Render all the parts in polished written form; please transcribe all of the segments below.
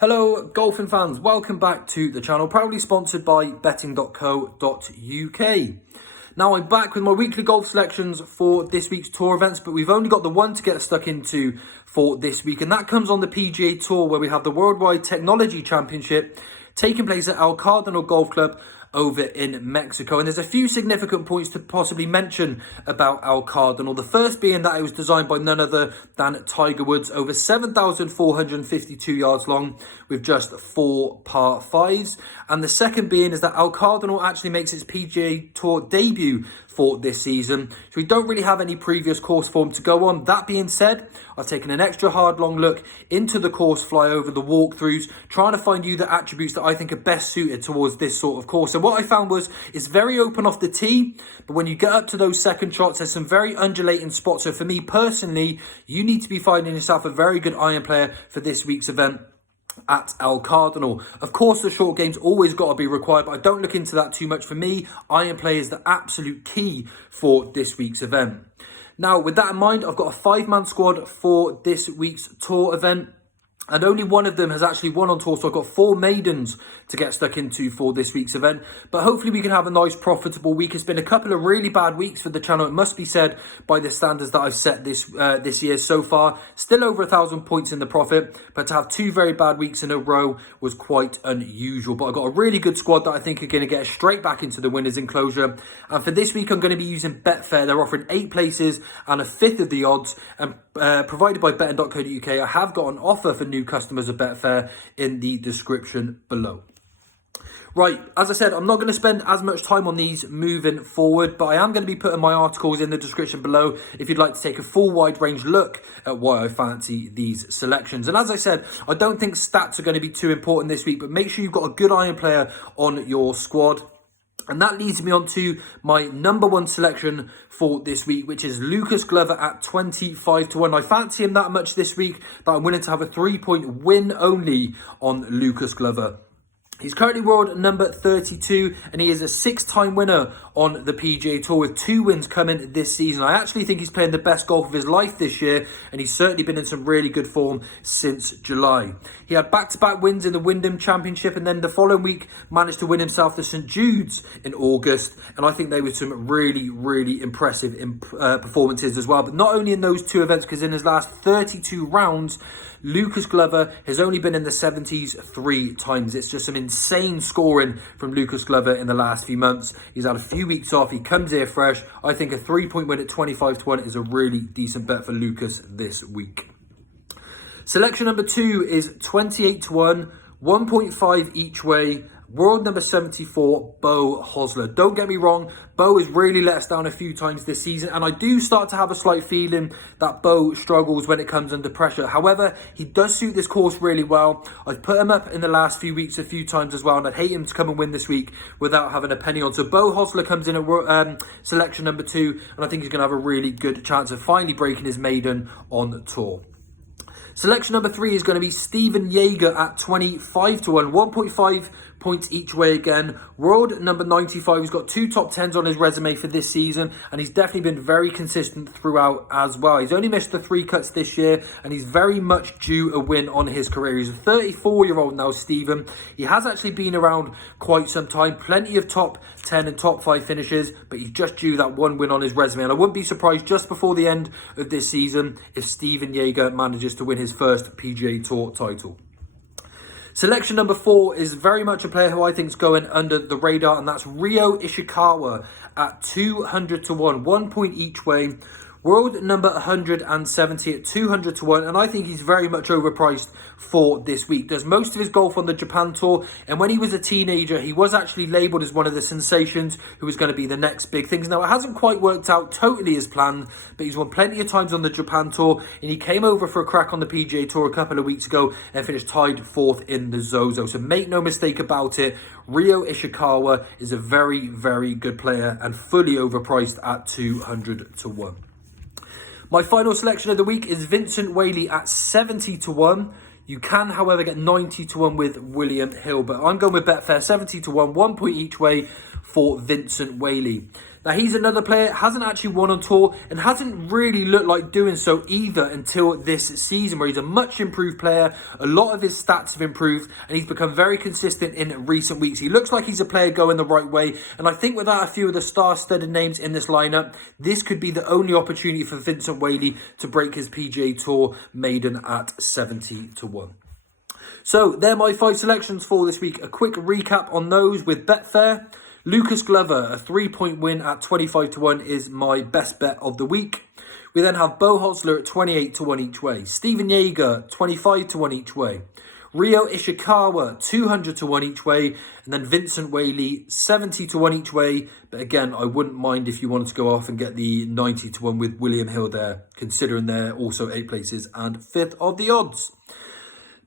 Hello golfing fans, welcome back to the channel, proudly sponsored by betting.co.uk. Now I'm back with my weekly golf selections for this week's tour events, but we've only got the one to get stuck into for this week, and that comes on the PGA Tour, where we have the Worldwide Technology Championship taking place at El Cardinal Golf Club over in Mexico. And there's a few significant points to possibly mention about El Cardinal. The first being that it was designed by none other than Tiger Woods, over 7,452 yards long with just 4 par 5s. And the second being is that El Cardinal actually makes its PGA Tour debut for this season, so we don't really have any previous course form to go on. That being said, I've taken an extra hard long look into the course flyover, the walkthroughs, trying to find you the attributes that I think are best suited towards this sort of course. And what I found was it's very open off the tee, but when you get up to those second shots, there's some very undulating spots. So for me personally, you need to be finding yourself a very good iron player for this week's event at El Cardinal. Of course, the short game's always got to be required, but I don't look into that too much. For me, iron play is the absolute key for this week's event. Now, with that in mind, I've got a 5-man squad for this week's tour event, and only one of them has actually won on tour, so I've got 4 maidens to get stuck into for this week's event. But hopefully we can have a nice, profitable week. It's been a couple of really bad weeks for the channel, it must be said, by the standards that I've set this year so far. Still over 1,000 points in the profit, but to have 2 very bad weeks in a row was quite unusual. But I've got a really good squad that I think are going to get us straight back into the winners' enclosure. And for this week, I'm going to be using Betfair. They're offering 8 places and a fifth of the odds, and provided by betting.co.uk. I have got an offer for new customers of Betfair in the description below. Right, as I said, I'm not going to spend as much time on these moving forward, but I am going to be putting my articles in the description below if you'd like to take a full wide range look at why I fancy these selections. And as I said, I don't think stats are going to be too important this week, but make sure you've got a good iron player on your squad. And that leads me on to my number 1 selection for this week, which is Lucas Glover at 25 to 1. I fancy him that much this week that I'm willing to have a 3-point win only on Lucas Glover. He's currently world number 32, and he is a 6-time winner on the PGA Tour with 2 wins coming this season. I actually think he's playing the best golf of his life this year, and he's certainly been in some really good form since July. He had back-to-back wins in the Wyndham Championship, and then the following week managed to win himself the St. Jude's in August, and I think they were some really, really impressive performances as well. But not only in those 2 events, because in his last 32 rounds, Lucas Glover has only been in the 70s 3 times. It's just some insane scoring from Lucas Glover in the last few months. He's had a few weeks off. He comes here fresh. I think a 3-point win at 25 to 1 is a really decent bet for Lucas this week. Selection number 2 is 28 to 1, 1.5 each way. World number 74, Beau Hossler. Don't get me wrong, Beau has really let us down a few times this season, and I do start to have a slight feeling that Beau struggles when it comes under pressure. However, he does suit this course really well. I've put him up in the last few weeks a few times as well, and I'd hate him to come and win this week without having a penny on. So Beau Hossler comes in at selection number 2, and I think he's going to have a really good chance of finally breaking his maiden on the tour. Selection number 3 is going to be Stephan Jaeger at 25 to 1, 1.5 points each way again. World number 95. He's got 2 top 10s on his resume for this season, and he's definitely been very consistent throughout as well. He's only missed the 3 cuts this year, and he's very much due a win on his career. He's a 34-year-old now, Stephan. He has actually been around quite some time, plenty of top 10 and top 5 finishes, but he's just due that 1 win on his resume, and I wouldn't be surprised just before the end of this season if Stephan Jaeger manages to win his first PGA Tour title. Selection number 4 is very much a player who I think is going under the radar, and that's Ryo Ishikawa at 200 to 1, 1 point each way. World number 170 at 200 to 1, and I think he's very much overpriced for this week. Does most of his golf on the Japan Tour, and when he was a teenager, he was actually labelled as one of the sensations who was going to be the next big things. Now, it hasn't quite worked out totally as planned, but he's won plenty of times on the Japan Tour, and he came over for a crack on the PGA Tour a couple of weeks ago and finished tied 4th in the Zozo. So make no mistake about it, Ryo Ishikawa is a very, very good player and fully overpriced at 200 to 1. My final selection of the week is Vincent Whaley at 70 to 1. You can, however, get 90 to 1 with William Hill, but I'm going with Betfair 70 to 1, 1 point each way for Vincent Whaley. Now, he's another player, hasn't actually won on tour and hasn't really looked like doing so either until this season, where he's a much improved player. A lot of his stats have improved and he's become very consistent in recent weeks. He looks like he's a player going the right way. And I think without a few of the star-studded names in this lineup, this could be the only opportunity for Vincent Whaley to break his PGA Tour maiden at 70 to 1. So, they're my 5 selections for this week. A quick recap on those with Betfair. Lucas Glover, a 3-point win at 25 to 1 is my best bet of the week. We then have Beau Hossler at 28 to 1 each way. Stephen Jaeger, 25 to 1 each way. Ryo Ishikawa, 200 to 1 each way. And then Vincent Whaley, 70 to 1 each way. But again, I wouldn't mind if you wanted to go off and get the 90 to 1 with William Hill there, considering they're also 8 places and 5th of the odds.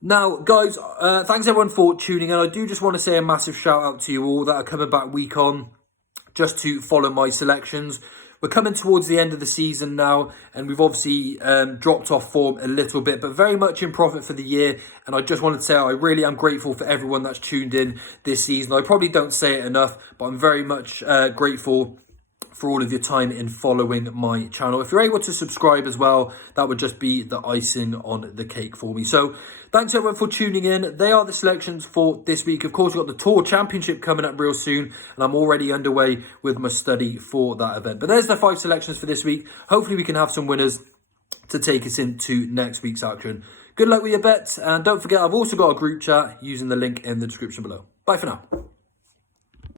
Now, guys, thanks everyone for tuning in. I do just want to say a massive shout out to you all that are coming back week on just to follow my selections. We're coming towards the end of the season now, and we've obviously dropped off form a little bit, but very much in profit for the year. And I just wanted to say I really am grateful for everyone that's tuned in this season. I probably don't say it enough, but I'm very much grateful for all of your time in following my channel. If you're able to subscribe as well, that would just be the icing on the cake for me. So thanks everyone for tuning in. They are the selections for this week. Of course, we've got the Tour Championship coming up real soon, and I'm already underway with my study for that event. But there's the 5 selections for this week. Hopefully we can have some winners to take us into next week's action. Good luck with your bets, and don't forget I've also got a group chat using the link in the description below. Bye for now.